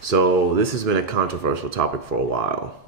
So this has been a controversial topic for a while,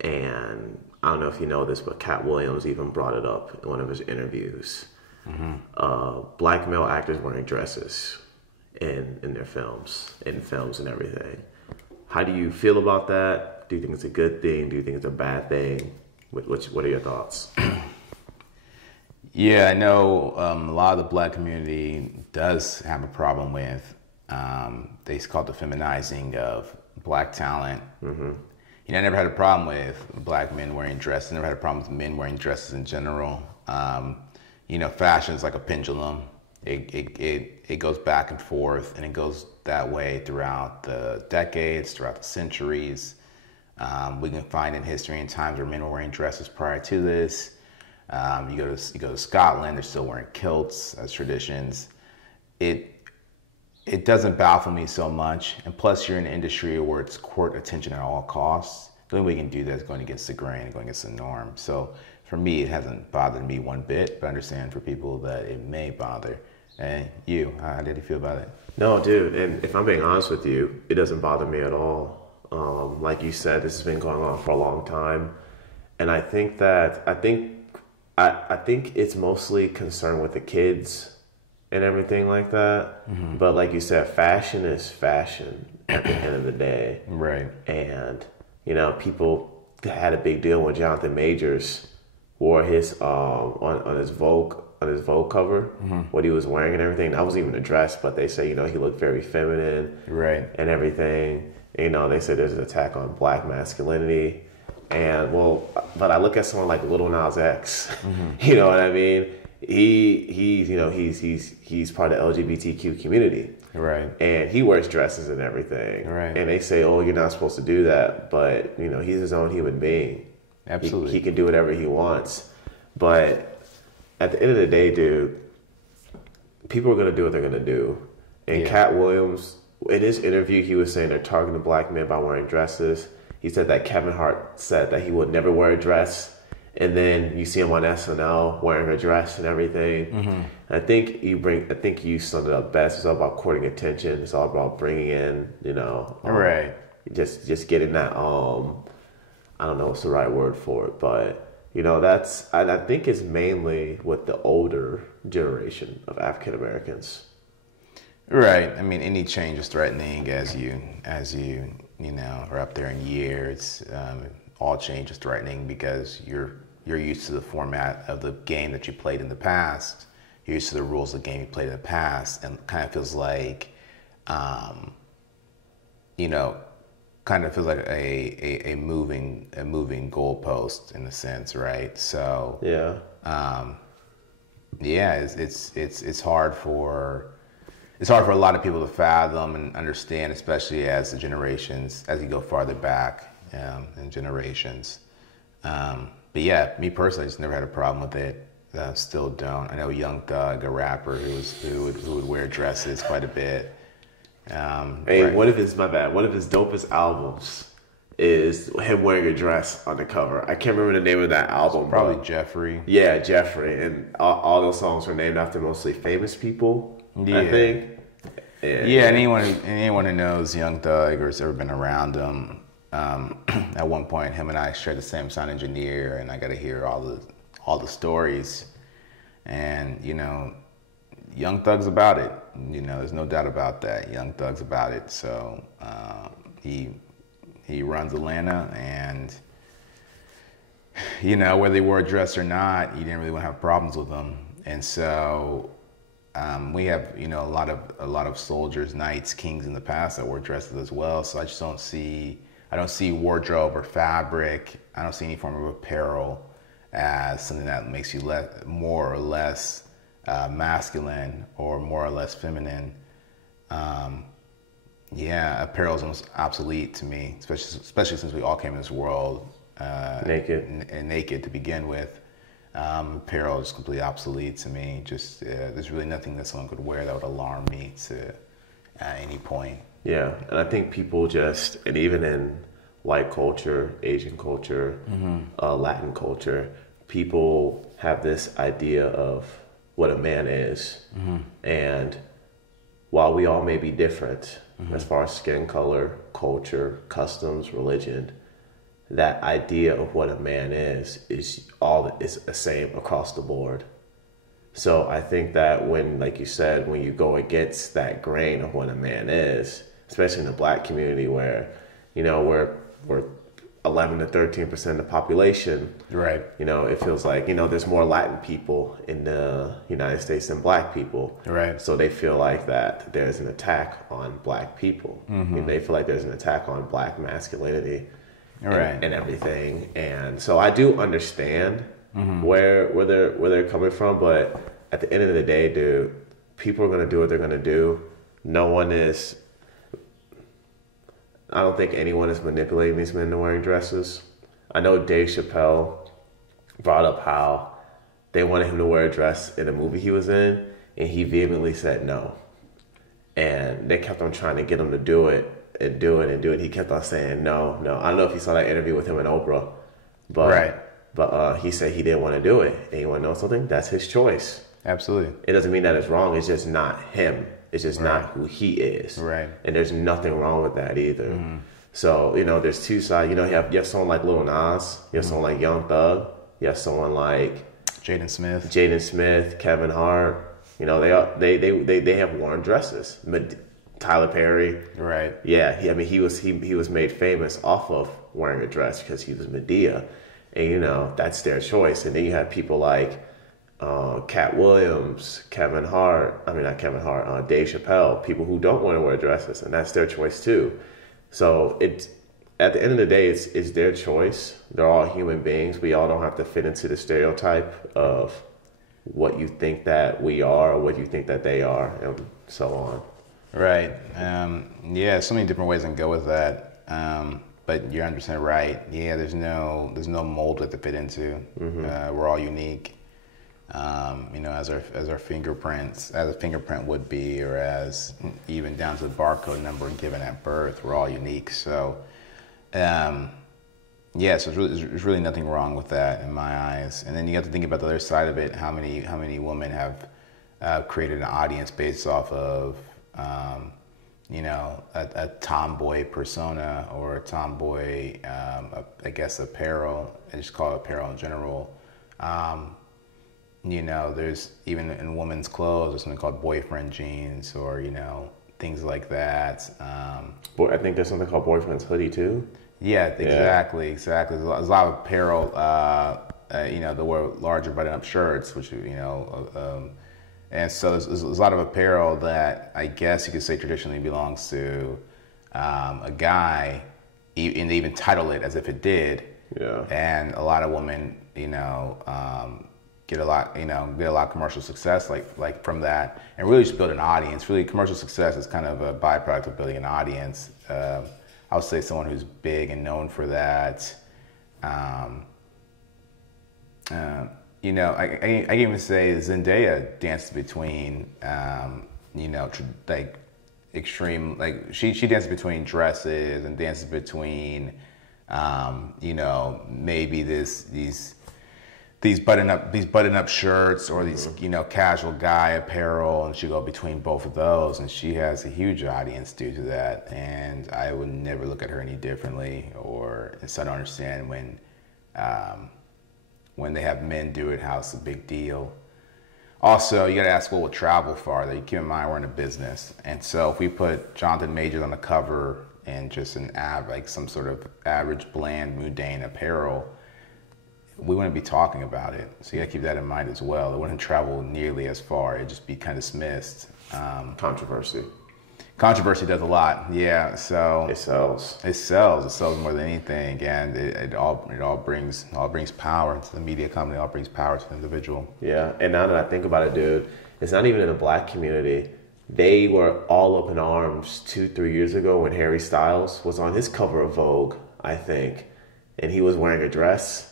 and I don't know if you know this, but Cat Williams even brought it up in one of his interviews. Black male actors wearing dresses in their films, and everything. How do you feel about that? Do you think it's a good thing? Do you think it's a bad thing? What are your thoughts? Yeah, I know a lot of the black community does have a problem with, they call it the feminizing of black talent. You know, I never had a problem with black men wearing dresses. I never had a problem with men wearing dresses in general. You know, fashion is like a pendulum. It goes back and forth, and it goes that way throughout the decades, throughout the centuries. We can find in history and times where men were wearing dresses prior to this. You go to Scotland, they're still wearing kilts as traditions. It doesn't baffle me so much, and plus you're in an industry where it's court attention at all costs. The only way you can do that is going against the grain and going against the norm. So for me, it hasn't bothered me one bit, but I understand for people that it may bother. And you, how did you feel about it? No, dude, and if I'm being honest with you, it doesn't bother me at all. Like you said, this has been going on for a long time, and I think it's mostly concerned with the kids and everything like that. But like you said, fashion is fashion at the end of the day. Right. And, you know, people had a big deal when Jonathan Majors wore his, on his Vogue cover, what he was wearing and everything. That wasn't even a dress, but they say, you know, he looked very feminine. Right. And everything. You know, they said there's an attack on black masculinity. And but I look at someone like Lil Nas X, you know what I mean? He's part of the LGBTQ community. Right. And he wears dresses and everything. Right. And they say, oh, you're not supposed to do that. But, you know, he's his own human being. Absolutely. He can do whatever he wants. But at the end of the day, dude, people are going to do what they're going to do. And Cat Williams, in his interview, he was saying they're targeting black men by wearing dresses. He said that Kevin Hart said that he would never wear a dress. And then you see him on SNL wearing a dress and everything. I think you summed it up best. It's all about courting attention. It's all about bringing in, you know, just getting that. I don't know what's the right word for it, but you know, I think it's mainly with the older generation of African Americans. Right. I mean, any change is threatening as you know, are up there in years. All change is threatening because you're used to the format of the game that you played in the past. You're used to the rules of the game you played in the past, and kind of feels like, you know, kind of feels like a moving goalpost in a sense, right? So it's hard for a lot of people to fathom and understand, especially as you go farther back in generations. But yeah, me personally, just never had a problem with it. Still don't. I know Young Thug, a rapper who would wear dresses quite a bit. One of his dopest albums is him wearing a dress on the cover. I can't remember the name of that album. Probably Jeffrey. Yeah, Jeffrey. And all those songs were named after mostly famous people, I think. Yeah, anyone who knows Young Thug or has ever been around him, at one point him and I shared the same sound engineer, and I got to hear all the stories. And, you know, Young Thug's about it. You know, there's no doubt about that. Young Thug's about it. So he runs Atlanta, and you know, whether they wore a dress or not, you didn't really want to have problems with them. And so we have, you know, a lot of soldiers, knights, kings in the past that wore dresses as well. So I don't see wardrobe or fabric. I don't see any form of apparel as something that makes you more or less masculine or more or less feminine. Apparel is almost obsolete to me, especially since we all came in this world naked to begin with. Apparel is completely obsolete to me. Just there's really nothing that someone could wear that would alarm me at any point. Yeah, and I think people and even in white culture, Asian culture, Latin culture, people have this idea of what a man is, and while we all may be different as far as skin color, culture, customs, religion, that idea of what a man is the same across the board. So I think that when, like you said, when you go against that grain of what a man is, especially in the black community where, we're 11 to 13% of the population. Right. It feels like, there's more Latin people in the United States than black people. Right. So they feel like that there's an attack on black people. They feel like there's an attack on black masculinity and everything. And so I do understand where they're coming from, but at the end of the day, dude, people are going to do what they're going to do. I don't think anyone is manipulating these men into wearing dresses. I know Dave Chappelle brought up how they wanted him to wear a dress in a movie he was in, and he vehemently said no. And they kept on trying to get him to do it and do it and do it. He kept on saying no. I don't know if you saw that interview with him and Oprah, but he said he didn't want to do it. And you want to know something? That's his choice. Absolutely. It doesn't mean that it's wrong. It's just not him. It's just not who he is. Right. And there's nothing wrong with that either. So, there's two sides. You have someone like Lil Nas. You have someone like Young Thug. You have someone like Jaden Smith, Kevin Hart. They have worn dresses. Tyler Perry. Right. Yeah. He was made famous off of wearing a dress because he was Medea. And, that's their choice. And then you have people like Cat Williams, Dave Chappelle, people who don't want to wear dresses, and that's their choice too. So at the end of the day, it's their choice. They're all human beings. We all don't have to fit into the stereotype of what you think that we are or what you think that they are, and so on. Right. So many different ways to go with that. But you're 100% right. Yeah, there's no mold to fit into. We're all unique. As our fingerprints, as a fingerprint would be, or as even down to the barcode number given at birth, we're all unique. So, so there's really nothing wrong with that in my eyes. And then you have to think about the other side of it. How many women have created an audience based off of, a tomboy persona or a tomboy, apparel. I just call it apparel in general. There's even in women's clothes, there's something called boyfriend jeans or, things like that. I think there's something called boyfriend's hoodie too. Yeah, exactly. There's a lot of apparel, the wear larger button-up shirts, which, and so there's a lot of apparel that I guess you could say traditionally belongs to a guy, and they even title it as if it did. Yeah. And a lot of women, get a lot of commercial success like from that, and really just build an audience. Really, commercial success is kind of a byproduct of building an audience. I would say someone who's big and known for that. I can even say Zendaya dances between, extreme, she dances between dresses and dances between, maybe these button-up shirts or these casual guy apparel, and she go between both of those, and she has a huge audience due to that. And I would never look at her any differently, so I don't understand when they have men do it, how it's a big deal. Also, you got to ask what will travel farther. You keep in mind we're in a business, and so if we put Jonathan Majors on the cover and just some sort of average bland mundane apparel, we wouldn't be talking about it. So you got to keep that in mind as well. It wouldn't travel nearly as far. It'd just be kind of dismissed. Controversy does a lot. Yeah. So it sells. It sells more than anything, and it all brings power to the media company. It all brings power to the individual. Yeah. And now that I think about it, dude, it's not even in the black community. They were all up in arms 2-3 years ago when Harry Styles was on his cover of Vogue, I think, and he was wearing a dress.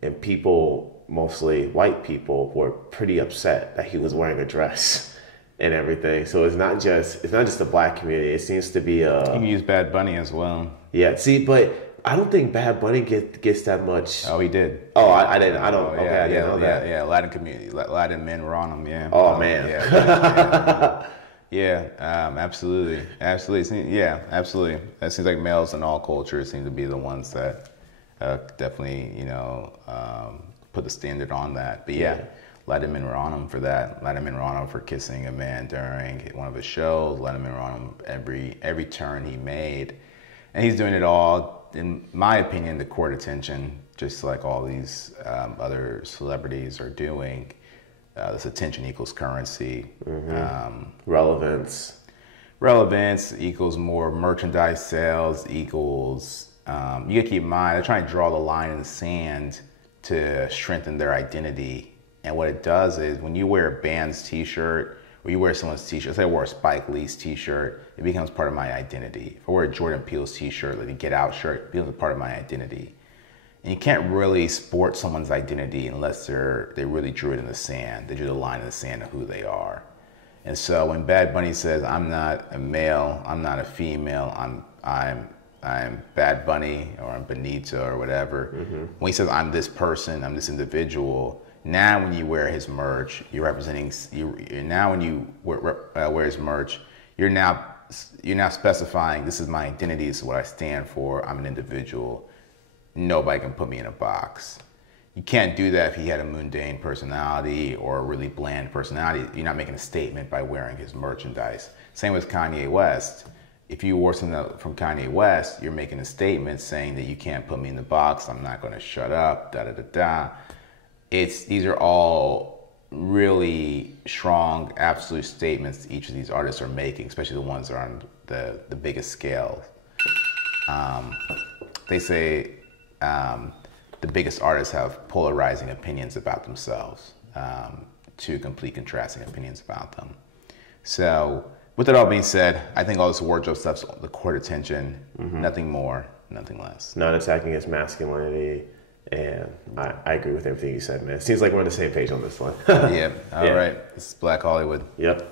And people, mostly white people, were pretty upset that he was wearing a dress and everything. So it's not just the black community. It seems to be You can use Bad Bunny as well. Yeah, see, but I don't think Bad Bunny gets that much. Oh, he did. Oh, I didn't. I don't. Oh, okay, I didn't know that. Yeah, Latin community, Latin men were on him. Yeah. Oh man. Yeah. Yeah, absolutely, absolutely. Yeah, absolutely. It seems like males in all cultures seem to be the ones that definitely, put the standard on that. But yeah, a lot of men were on him for that. A lot of men were on him for kissing a man during one of his shows. A lot of men were on him every turn he made, and he's doing it all, in my opinion, to court attention, just like all these other celebrities are doing. This attention equals currency. Relevance. Relevance equals more merchandise sales equals, you gotta keep in mind, they're trying to draw the line in the sand to strengthen their identity. And what it does is when you wear a band's t-shirt or you wear someone's t-shirt, say I wore a Spike Lee's t-shirt, it becomes part of my identity. If I wear a Jordan Peele's t-shirt, like a Get Out shirt, it becomes a part of my identity. And you can't really sport someone's identity unless they really drew it in the sand. They drew the line in the sand of who they are. And so when Bad Bunny says, "I'm not a male, I'm not a female, I'm Bad Bunny or I'm Benito or whatever," when he says, "I'm this person, I'm this individual," now when you wear his merch, you're representing. Now when you wear his merch, you're now specifying, this is my identity, this is what I stand for. I'm an individual. Nobody can put me in a box. You can't do that if he had a mundane personality or a really bland personality. You're not making a statement by wearing his merchandise. Same with Kanye West. If you wore something from Kanye West, you're making a statement saying that you can't put me in the box. I'm not going to shut up. Da da da da. These are all really strong, absolute statements each of these artists are making, especially the ones that are on the biggest scale. They say the biggest artists have polarizing opinions about themselves, two complete contrasting opinions about them. So with that all being said, I think all this wardrobe stuff's the court attention, nothing more, nothing less. Not attacking his masculinity, and I agree with everything you said, man. Seems like we're on the same page on this one. Yeah, all right. This is Black Hollywood. Yep.